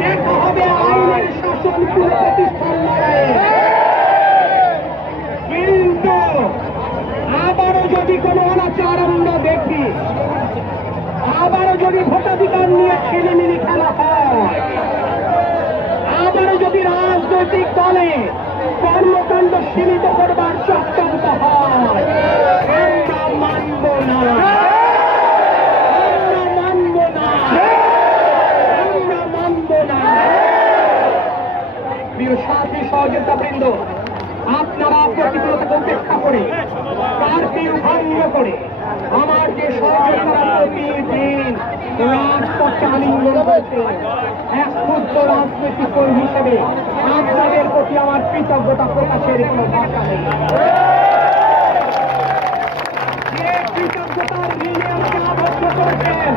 দেখা হবে আইনের শাসন পুনঃপ্রতিষ্ঠার লড়াইয়ে। কিন্তু আবারও যদি কোনো অনাচার আমরা দেখি, আবারও যদি ভোটাধিকার নিয়ে ছিনিমিনি খেলা হয়, আবারও যদি রাজনৈতিক দলে কর্মকাণ্ড সীমিত করবার চক্রান্ত হয়, আমরা মানব না, আমরা মানব না, আমরা মানব না। প্রিয় সাথী সহযোগিতাবৃন্দ, আপনারা প্রতিকূলতাকে উপেক্ষা করে কারফিউ ভঙ্গ করে আমার যে সহযোগিতারা প্রতিদিন রাজপথে আলিঙ্গন করেছে, এক ক্ষুদ্র রাজনৈতিক কর্মী হিসেবে আপনাদের প্রতি আমার কৃতজ্ঞতা প্রকাশের কোনো ভাষা নেই। যে কৃতজ্ঞতার ঋণে আমাকে আবদ্ধ করেছেন